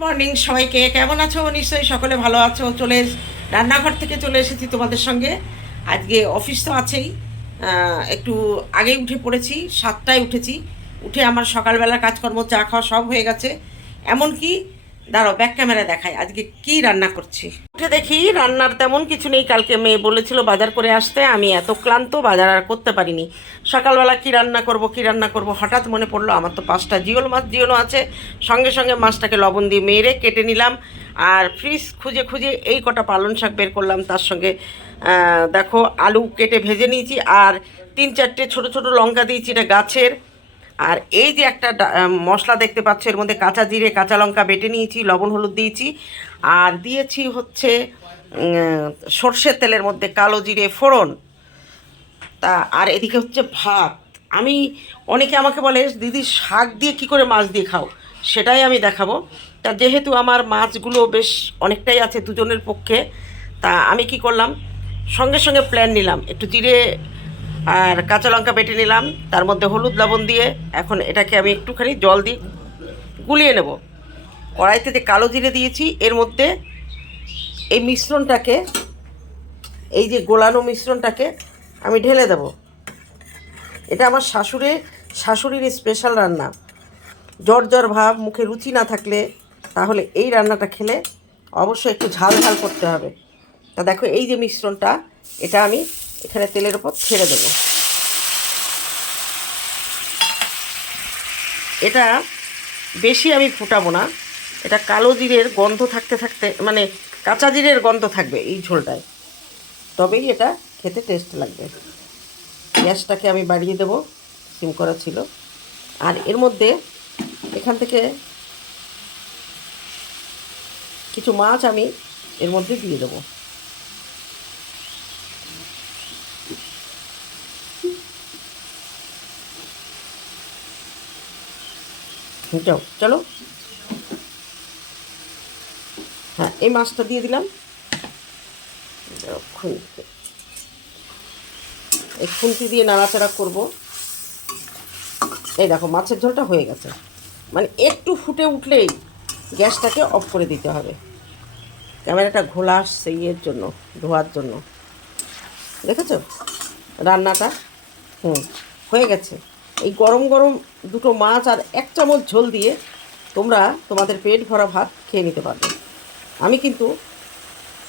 Morning সবাইকে, কেমন আছো? নিশ্চয়ই সকলে ভালো আছো। চলে রান্নাঘর থেকে চলে এসেছি তোমাদের সঙ্গে। আজকে অফিস তো আছেই। একটু আগেই উঠে পড়েছি, সাতটায় উঠেছি। উঠে আমার সকালবেলার কাজকর্ম, চা খাওয়া সব হয়ে গেছে। এমনকি দাঁড়াও ব্যাক ক্যামেরা দেখাই, আজকে কি রান্না করছি? উঠে দেখি রান্নার তেমন কিছু নেই, কালকে মেয়ে বলেছিল বাজার করে আসতে, আমি এত ক্লান্ত, বাজার আর করতে পারিনি। সকালবেলা কি রান্না করব, কি রান্না করব, হঠাৎ মনে পড়ল আমার তো পাঁচটা জিওল মাছ জিওলো আছে, সঙ্গে সঙ্গে মাছটাকে লবণ দিয়ে মেরে কেটে নিলাম, আর ফ্রিজ খুঁজে খুঁজে এই কটা পালন শাক বের করলাম, তার সঙ্গে দেখো, আলু কেটে ভেজে নিয়েছি, আর তিন চারটে ছোট ছোট লঙ্কা দিয়েছি এটা গাছের আর এই যে একটা মশলা দেখতে পাচ্ছ, এর মধ্যে কাঁচা জিরে, কাঁচা লঙ্কা বেটে নিয়েছি, লবণ, হলুদ দিয়েছি, আর দিয়েছি হচ্ছে সর্ষের তেলের মধ্যে কালো জিরে, ফোড়ন। তা, আর এদিকে হচ্ছে ভাত। আমি, অনেকে আমাকে বলে, দিদি, শাক দিয়ে কি করে মাছ দিয়ে খাও? সেটাই আমি দেখাবো। তা, যেহেতু আমার মাছগুলো বেশ অনেকটাই আছে দুজনের পক্ষে, তা, আমি কি করলাম, সঙ্গে সঙ্গে প্ল্যান নিলাম। একটু জিরে আর কাঁচা লঙ্কা বেটে নিলাম, তার মধ্যে হলুদ লবণ দিয়ে এখন এটাকে আমি একটুখানি জল দিয়ে গুলিয়ে নেব। কড়াইতে যে কালো জিরে দিয়েছি, এর মধ্যে এই মিশ্রণটাকে, এই যে গোলানো মিশ্রণটাকে আমি ঢেলে দেব। এটা আমার শাশুড়ি, শাশুড়ির স্পেশাল রান্না। জ্বর জ্বর ভাব, মুখে রুচি না থাকলে তাহলে এই রান্নাটা খেলে অবশ্যই একটু ঝাল ঝাল করতে হবে। তা দেখো, এই যে মিশ্রণটা, এটা আমি এখানে তেলের ওপর ছেড়ে দেবো। এটা বেশি আমি ফুটাবো না। এটা কালো জিরের গন্ধ থাকতে থাকতে মানে কাঁচা জিরের গন্ধ থাকবে এই ঝোলটায়। তবেই এটা খেতে টেস্ট লাগবে। গ্যাসটাকে আমি বাড়িয়ে দেব, সিম করা ছিল। আর এর মধ্যে এখান থেকে কিছু মাছ আমি এর মধ্যে দিয়ে দেবো। যাও, চলো। হ্যাঁ এই মাছটা দিয়ে দিলাম। এই খুন্তি দিয়ে নাড়াচাড়া করব। এই দেখো, মাছের ঝোলটা হয়ে গেছে। মানে একটু ফুটে উঠলেই গ্যাসটাকে অফ করে দিতে হবে। ক্যামেরাটা ঘোলা আসছে ইয়ের জন্য, ধোয়ার জন্য। দেখেছ? রান্নাটা? হুম, হয়ে গেছে। এই গরম গরম দুটো মাছ আর এক চামচ ঝোল দিয়ে তোমরা তোমাদের পেট ভরা ভাত খেয়ে নিতে পারবে। আমি কিন্তু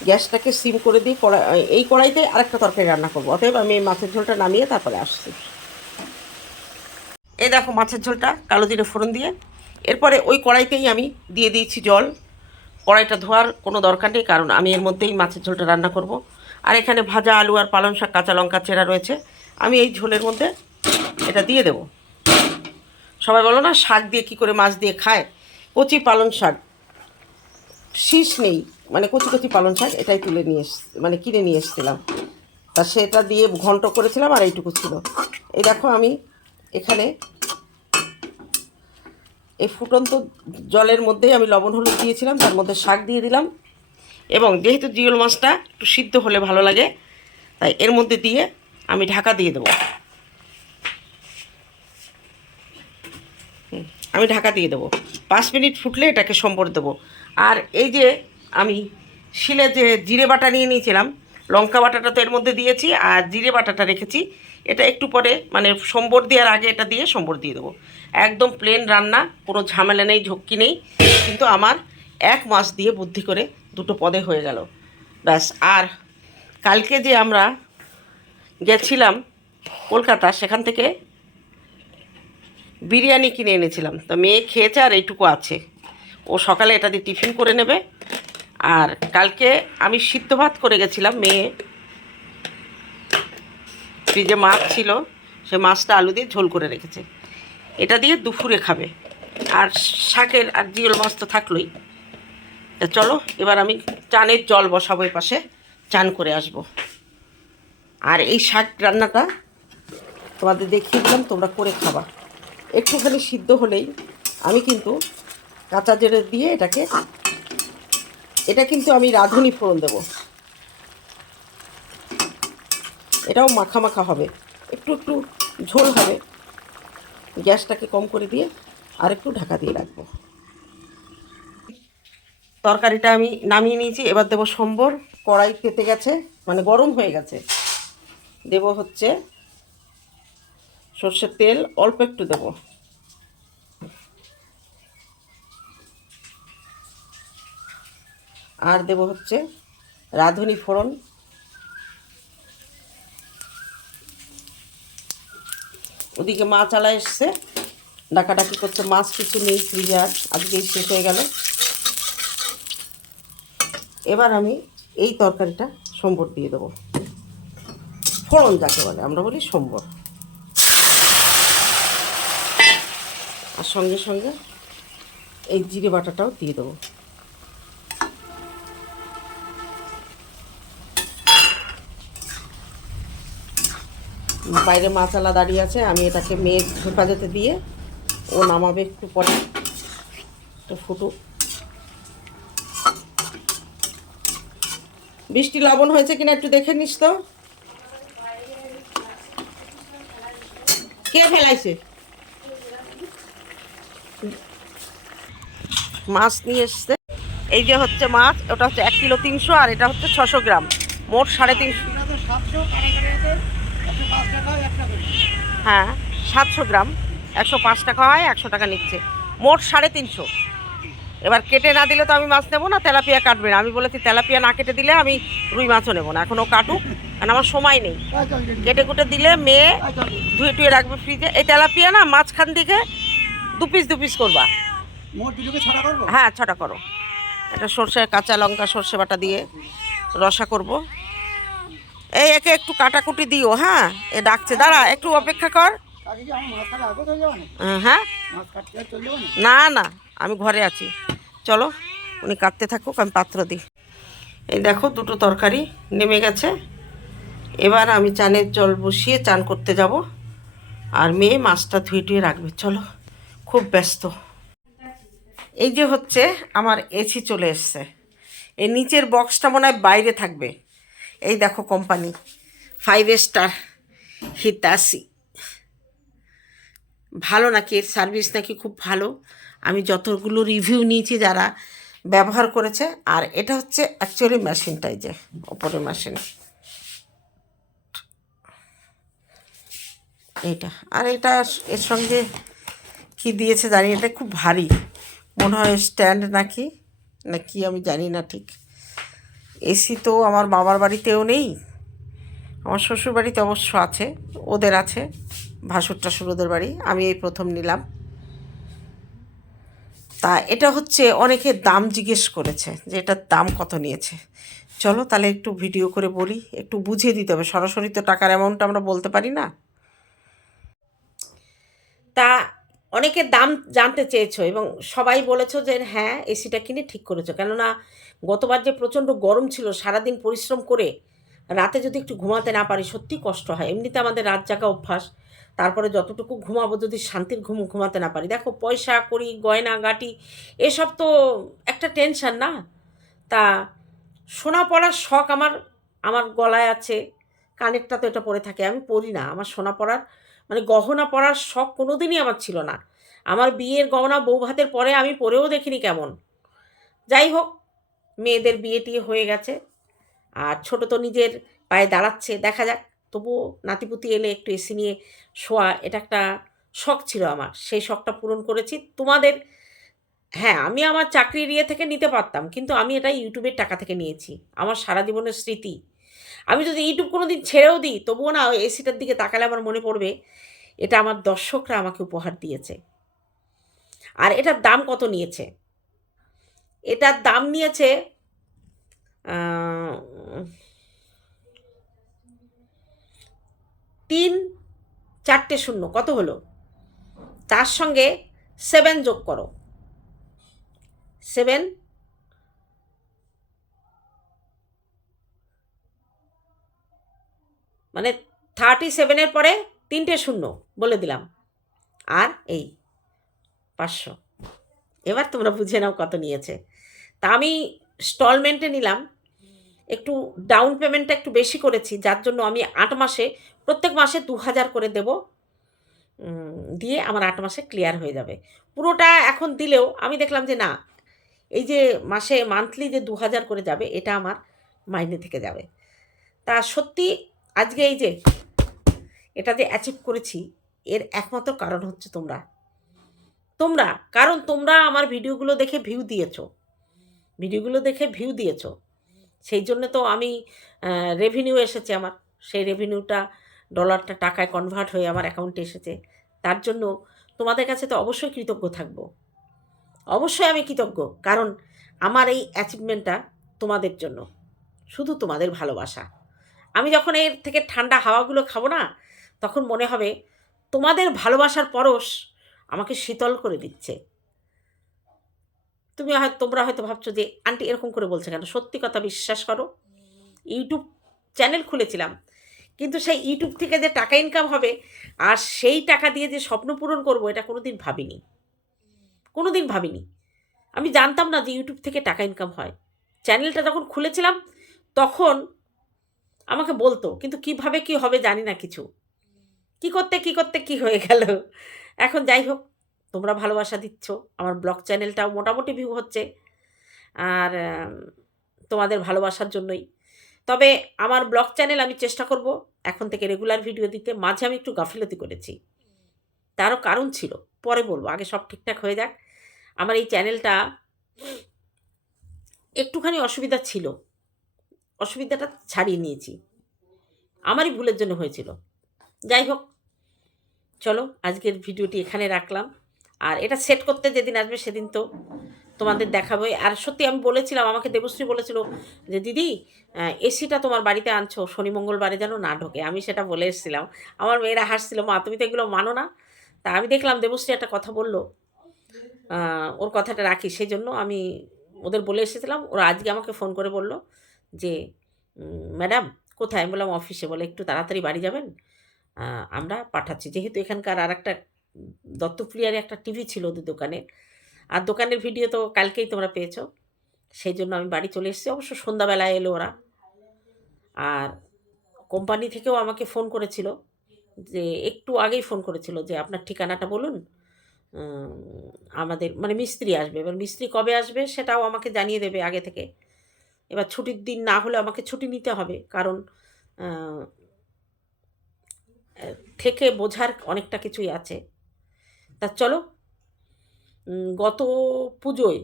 গ্যাসটাকে সিম করে দিই, কড়াই, এই কড়াইতে আরেকটা তরকারি রান্না করব। অতএব আমি এই মাছের ঝোলটা নামিয়ে তারপরে আসছি। এই দেখো মাছের ঝোলটা, কালো জিরে ফোড়ন দিয়ে। এরপরে ওই কড়াইতেই আমি দিয়ে দিয়েছি জল। কড়াইটা ধোয়ার কোনো দরকার নেই, কারণ আমি এর মধ্যেই মাছের ঝোলটা রান্না করব। আর এখানে ভাজা আলু আর পালং শাক, কাঁচা লঙ্কা, চেরা রয়েছে। আমি এই ঝোলের মধ্যে এটা দিয়ে দেব। সবাই বলো না, শাক দিয়ে কি করে মাছ দিয়ে খায়? কচি পালং শাক। শীষ নেই মানে কচি কচি পালং শাক এটাই তুলে নিয়ে এস মানে কিনে নিয়ে এসেছিলাম। তা সেটা দিয়ে ঘন্ট করেছিলাম আর এইটুকু ছিল। এই দেখো আমি এখানে এই ফুটন্ত জলের মধ্যেই আমি লবণ হলুদ দিয়েছিলাম, তার মধ্যে শাক দিয়ে দিলাম। এবং যেহেতু জিওল মাছটা একটু সিদ্ধ হলে ভালো লাগে, তাই এর মধ্যে দিয়ে আমি ঢাকা দিয়ে দেবো। আমি ঢাকা দিয়ে দেবো। পাঁচ মিনিট ফুটলে এটাকে সম্বর দেবো। আর এই যে আমি শিলে যে জিরে বাটা নিয়ে নিয়েছিলাম, লঙ্কা বাটাটা তো এর মধ্যে দিয়েছি আর জিরে বাটাটা রেখেছি, এটা একটু পরে মানে সম্বর দেওয়ার আগে এটা দিয়ে সম্বর দিয়ে দেবো। একদম প্লেন রান্না, কোনো ঝামেলা নেই, ঝক্কি নেই, কিন্তু আমার এক মাস দিয়ে বুদ্ধি করে দুটো পদে হয়ে গেল। ব্যাস, আর কালকে যে আমরা গেছিলাম কলকাতা, সেখান থেকে বিরিয়ানি কিনে এনেছিলাম। তো মেয়ে খেয়েছে আর এইটুকু আছে। ও সকালে এটা দিয়ে টিফিন করে নেবে। আর কালকে আমি সিদ্ধ ভাত করে গেছিলাম মেয়ে। ফ্রিজে মাছ ছিল, সে মাছটা আলু দিয়ে ঝোল করে রেখেছে। এটা দিয়ে দুপুরে খাবে। আর শাকের আর জিওল মাছ তো থাকলোই। তা চলো, এবার আমি চানের জল বসাবো এ পাশে, চান করে আসব। আর এই শাক রান্নাটা তোমাদের দেখিয়ে দিলাম, তোমরা করে খাবা। একটুখানি সিদ্ধ হলেই আমি কিন্তু কাঁচা জেরে দিয়ে এটাকে, এটা কিন্তু আমি রাঁধুনি ফোড়ন দেবো। এটাও মাখা মাখা হবে, একটু একটু ঝোল হবে। গ্যাসটাকে কম করে দিয়ে আর একটু ঢাকা দিয়ে রাখব। তরকারিটা আমি নামিয়ে নিয়েছি, এবার দেবো সম্বর। কড়াই পেতে গেছে মানে গরম হয়ে গেছে। দেব হচ্ছে সর্ষের তেল অল্প একটু দেবো। আর দেব হচ্ছে রাঁধুনি ফোড়ন। ওদিকে মাছ আলা এসছে। ডাকাডাকি করছে। মাছ কিছু নেই ফ্রিজার আজকেই শেষ হয়ে গেল। এবার আমি এই তরকারিটা সম্বর দিয়ে দেবো। ফোড়ন যাকে বলে, আমরা বলি সম্বর। আর সঙ্গে সঙ্গে এই জিরে বাটাটাও দিয়ে দেবো। বাইরে মাছালা দাঁড়িয়ে আছে, আমি এটাকে মেয়ের হেফাজতে দিয়ে ও নামাবে একটু পরে। একটু ফুটুক বৃষ্টি লবণ হয়েছে কিনা একটু দেখে নিস তো। কে ফেলাইছে? মাছ নিয়ে এসছে। এই যে হচ্ছে মাছ, ওটা হচ্ছে এক কিলো তিনশো আর এটা হচ্ছে ছশো গ্রাম। মোট সাড়ে তিনশো। হ্যাঁ সাতশো গ্রাম। একশো পাঁচ টাকা হয়, একশো টাকা নিচ্ছে। মোট সাড়ে তিনশো। এবার কেটে না দিলে তো আমি মাছ নেব না, তেলাপিয়া কাটবে না। আমি বলেছি তেলাপিয়া না কেটে দিলে আমি রুই মাছও নেব না। এখনও কাটুক, কারণ আমার সময় নেই। কেটে কুটে দিলে মেয়ে ধুয়ে টুয়ে রাখবে ফ্রিজে এই তেলাপিয়া না, মাঝখান দিকে দু পিস দু পিস করবা। হ্যাঁ ছটা করো। এটা সর্ষে কাঁচা লঙ্কা সর্ষে বাটা দিয়ে রসা করব। এই একে একটু কাটাকুটি দিও হ্যাঁ? এ ডাকছে। দাঁড়া একটু অপেক্ষা কর। হ্যাঁ না না আমি ঘরে আছি। চলো উনি কাটতে থাকুক আমি পাত্র দিই। এই দেখো দুটো তরকারি নেমে গেছে। এবার আমি চানের জল বসিয়ে চান করতে যাব। আর মেয়ে মাছটা ধুয়ে টুয়ে রাখবে। চলো খুব ব্যস্ত। এই যে হচ্ছে আমার এসি চলে এসছে। এই নিচের বক্সটা মনে হয় বাইরে থাকবে। এই দেখো কোম্পানি ফাইভ স্টার হিতাসি ভালো নাকি? এর সার্ভিস নাকি খুব ভালো। আমি যতগুলো রিভিউ নিয়েছি যারা ব্যবহার করেছে, আর এটা হচ্ছে অ্যাকচুয়ালি মেশিনটাই যে, ওপরের মেশিন এইটা। আর এটা এর সঙ্গে কি দিয়েছে জানি এটা খুব ভারী। মনে হয় স্ট্যান্ড নাকি? না কি আমি জানি না ঠিক। এসি তো আমার বাবার বাড়িতেও নেই। আমার শ্বশুর বাড়িতে অবশ্য আছে, ওদের আছে, ভাসুর টাসুর ওদের বাড়ি, আমি এই প্রথম নিলাম। তা এটা হচ্ছে অনেকে দাম জিজ্ঞেস করেছে যে এটার দাম কত নিয়েছে। চলো তাহলে একটু ভিডিও করে বলি, একটু বুঝিয়ে দিতে হবে। সরাসরি তো টাকার অ্যামাউন্ট আমরা বলতে পারি না। তা অনেকে দাম জানতে চেয়েছো এবং সবাই বলেছ যে হ্যাঁ এসিটা কিনে ঠিক করেছ। কেননা গতবার যে প্রচণ্ড গরম ছিল, সারাদিন পরিশ্রম করে রাতে যদি একটু ঘুমাতে না পারি, সত্যি কষ্ট হয়। এমনিতে আমাদের রাত জাগা অভ্যাস। তারপরে যতটুকু ঘুমাবো, যদি শান্তির ঘুম ঘুমাতে না পারি। দেখো, পয়সা করি গয়না, গাটি, এসব তো একটা টেনশন না? তা সোনা পড়ার শখ আমার আমার গলায় আছে, কানেরটা তো এটা পরে থাকে। আমি পরি না। আমার সোনা পরার মানে গহনা পরার শখ কোনোদিনই আমার ছিল না। আমার বিয়ের গহনা বউ ভাতের পরে আমি পরেও দেখিনি কেমন। যাই হোক, মেয়েদের বিয়ে টিয়ে হয়ে গেছে। আর ছোট তো নিজের পায়ে দাঁড়াচ্ছে, দেখা যাক। তবুও নাতিপুতি এলে একটু এসি নিয়ে শোয়া, এটা একটা শখ ছিল আমার। সেই শখটা পূরণ করেছি। তোমাদের হ্যাঁ আমি আমার চাকরির ইয়ে থেকে নিতে পারতাম, কিন্তু আমি এটা ইউটিউবের টাকা থেকে নিয়েছি। আমার সারা জীবনের স্মৃতি। আমি যদি ইউটিউব কোনো দিন ছেড়েও দিই, তবুও না এসিটার দিকে তাকালে আমার মনে পড়বে, এটা আমার দর্শকরা আমাকে উপহার দিয়েছে। আর এটার দাম কত নিয়েছে? এটার দাম নিয়েছে তিন চারটে শূন্য, কত হলো? তার সঙ্গে সেভেন যোগ করো। সেভেন মানে থার্টি সেভেনের পরে তিনটে শূন্য বলে দিলাম। আর এই পাঁচশো। এবার তোমরা বুঝে নাও কত নিয়েছে। তা আমি স্টলমেন্টে নিলাম। একটু ডাউন পেমেন্টটা একটু বেশি করেছি, যার জন্য আমি আট মাসে, প্রত্যেক মাসে দু হাজার করে দেব। দিয়ে আমার আট মাসে ক্লিয়ার হয়ে যাবে। পুরোটা এখন দিলেও আমি দেখলাম যে না, এই যে মাসে মান্থলি যে দু হাজার করে যাবে, এটা আমার মাইনে থেকে যাবে। তা সত্যি আজকে এই যে এটা যে অ্যাচিভ করেছি, এর একমাত্র কারণ হচ্ছে তোমরা। তোমরা, কারণ তোমরা আমার ভিডিওগুলো দেখে ভিউ দিয়েছ। ভিডিওগুলো দেখে ভিউ দিয়েছ। সেই জন্য তো আমি রেভিনিউ এসেছে আমার। সেই রেভিনিউটা ডলারটা টাকায় কনভার্ট হয়ে আমার অ্যাকাউন্টে এসেছে। তার জন্য তোমাদের কাছে তো অবশ্যই কৃতজ্ঞ থাকব। অবশ্যই আমি কৃতজ্ঞ, কারণ আমার এই অ্যাচিভমেন্টটা তোমাদের জন্য। শুধু তোমাদের ভালোবাসা। আমি যখন এর থেকে ঠান্ডা হাওয়াগুলো খাব না, তখন মনে হবে তোমাদের ভালোবাসার পরশ আমাকে শীতল করে দিচ্ছে। তুমি হয়তো তোমরা হয়তো ভাবছ যে, আন্টি, এরকম করে বলছে কেন? সত্যি কথা বিশ্বাস করো। ইউটিউব চ্যানেল খুলেছিলাম। কিন্তু সেই ইউটিউব থেকে যে টাকা ইনকাম হবে, আর সেই টাকা দিয়ে যে স্বপ্ন পূরণ করব, এটা কোনো দিন ভাবিনি। কোনো দিন ভাবিনি। আমি জানতাম না যে ইউটিউব থেকে টাকা ইনকাম হয়। চ্যানেলটা যখন খুলেছিলাম, তখন আমাকে বলতো, কিন্তু কীভাবে কি হবে জানি না কিছু। কি করতে কি করতে, কি হয়ে গেল? এখন যাই হোক, তোমরা ভালোবাসা দিচ্ছ, আমার ব্লগ চ্যানেলটাও মোটামুটি ভিউ হচ্ছে। আর তোমাদের ভালোবাসার জন্যই। তবে আমার ব্লগ চ্যানেল আমি চেষ্টা করব এখন থেকে রেগুলার ভিডিও দিতে, মাঝে আমি একটু গাফিলতি করেছি। তারও কারণ ছিল, পরে বলব, আগে সব ঠিকঠাক হয়ে যাক। আমার এই চ্যানেলটা একটুখানি অসুবিধা ছিল। অসুবিধাটা ছাড়িয়ে নিয়েছি। আমারই ভুলের জন্য হয়েছিল। যাই হোক, চলো আজকের ভিডিওটি এখানে রাখলাম। আর এটা সেট করতে যেদিন আসবে সেদিন তো তোমাদের দেখাবোই। আর সত্যি আমি বলেছিলাম, আমাকে দেবশ্রী বলেছিল যে, দিদি এসিটা তোমার বাড়িতে আনছো, শনি, মঙ্গলবারে যেন না ঢোকে। আমি সেটা বলে এসেছিলাম। আমার মেয়েরা হাসছিল, মা, তুমি তো এগুলো মানো না। তা আমি দেখলাম দেবশ্রী একটা কথা বলল। ওর কথাটা রাখি। সেই জন্য আমি ওদের বলে এসেছিলাম। ওরা আজকে আমাকে ফোন করে বলল যে ম্যাডাম, কোথায়? আমি বললাম, অফিসে। বলে, একটু তাড়াতাড়ি বাড়ি যাবেন? আমরা পাঠাচ্ছি। যেহেতু এখানকার আর একটা দত্তপ্রিয়ারে একটা টিভি ছিল ওদের দোকানে। আর দোকানের ভিডিও তো কালকেই তোমরা পেয়েছ। সেই জন্য আমি বাড়ি চলে এসেছি। অবশ্য সন্ধ্যাবেলায় এলো ওরা। আর কোম্পানি থেকেও আমাকে ফোন করেছিল যে, একটু আগেই ফোন করেছিল যে, আপনার ঠিকানাটা বলুন। আমাদের মানে মিস্ত্রি আসবে। এবার মিস্ত্রি কবে আসবে সেটাও আমাকে জানিয়ে দেবে আগে থেকে। এবার ছুটির দিন না হলে আমাকে ছুটি নিতে হবে। কারণ থেকে বোঝার অনেকটা কিছুই আছে। তা চলো গত পুজোয়,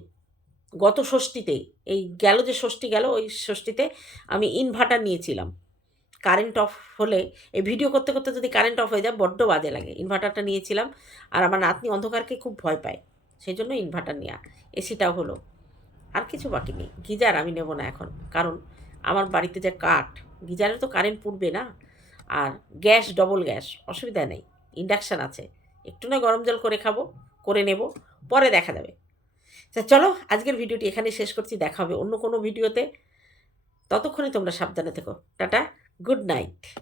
গত ষষ্ঠীতে, এই গেল যে ষষ্ঠী গেল, ওই ষষ্ঠীতে আমি ইনভার্টার নিয়েছিলাম। কারেন্ট অফ হলে, এই ভিডিও করতে করতে যদি কারেন্ট অফ হয়ে যায়, বড্ড বাজে লাগে। ইনভার্টারটা নিয়েছিলাম, আর আমার নাতনি অন্ধকারকে খুব ভয় পায়। সেই জন্য ইনভার্টার নেওয়া এসিটাও হলো। আর কিছু বাকি নেই। গিজার আমি নেব না এখন। কারণ আমার বাড়িতে যে কাঠ গিজারে তো কারেন্ট পুড়বে না। আর গ্যাস ডবল গ্যাস, অসুবিধা নেই। ইন্ডাকশান আছে। একটু না গরম জল করে খাব, করে নেব, পরে দেখা যাবে। তা চলো, আজকের ভিডিওটি এখানে শেষ করছি। দেখা হবে অন্য কোনো ভিডিওতে। ততক্ষণে তোমরা সাবধানে থেকো। Tata, good night.